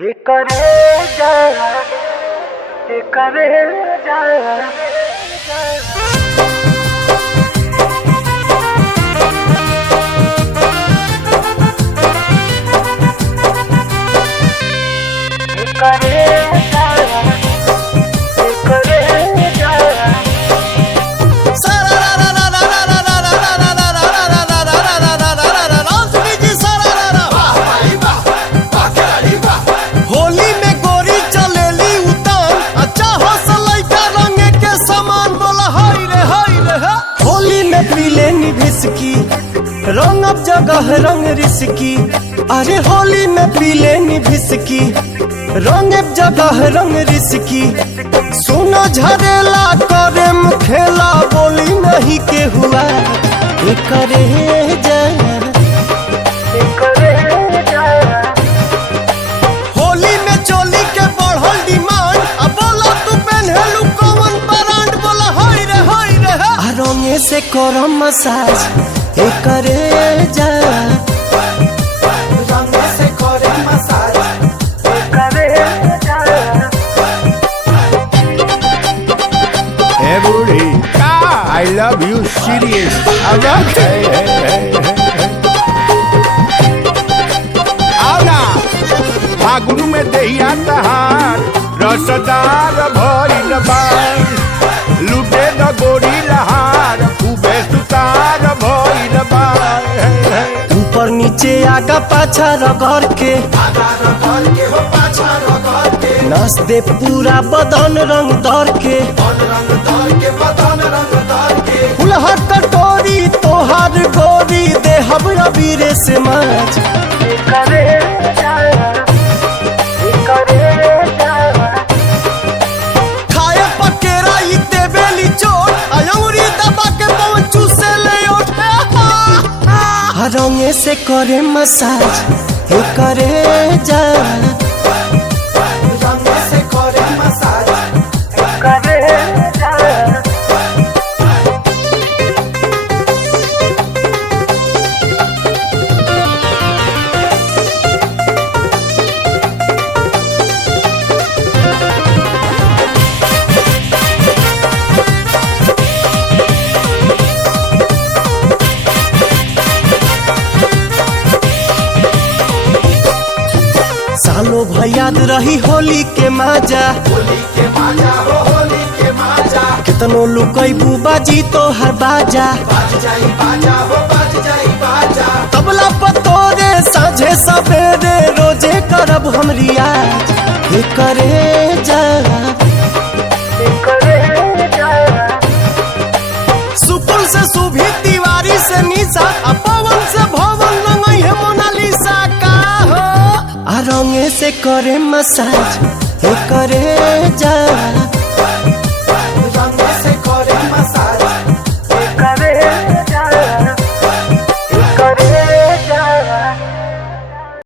ये करे जा, ये करे जा। रंग अब जगह रंग रिसकी, अरे होली में पी लेनी भिसकी। रंग अब जगह रंग रिसकी, सोना झरेला करे खेला बोली नहीं के हुआ। ये करे जा, ये करे जा। होली में चोली के बढ़ल डिमांड, अब बोला तू पहनलू कौन ब्रांड, बोला हाय रे रंगे से करो मसाज। ये करे जा, रंगे से करे मसाज। ये करे जा। Hey booty, I love you serious. आओ ना फागुन में दहिया तहार रसदार भइल बा, लुटे द गोरी लहार खूबे सुतार भइल बा। ऊपर नीचे आगा पाछा रगड़ के, हो पाछा रगड़ के, नस दे पूरा बदन रंग दर के। बदन रंग दर के। फुलहर कटोरी तोहार गोरी दे हम अबीरे से माच। ये करे जा, ये करे जा। खाए पकेरा ई देबेली चोट, अंगूरी दबा के पहुंचू से ले उठे। रंगे से करे मसाज। ये करे जा, रंगे से करे मसाज। ये करे जा। सालो भयाद रही होली के माजा। होली के माजा हो होली के माजा, कितनो लुकैबू बाजी तो हर बाजा। बाज जाई बाजा हो बाज जाई बाजा। तबला पतोरे साझे सवेरे रोजे करब हम रियाज। ये करे जा, ये करे जा। सुकुल से सुभी तिवारी से निशा, पवन से भवन रंगई है मोनालिसा का हो। रंगे से करे मसाज। ये करे जा।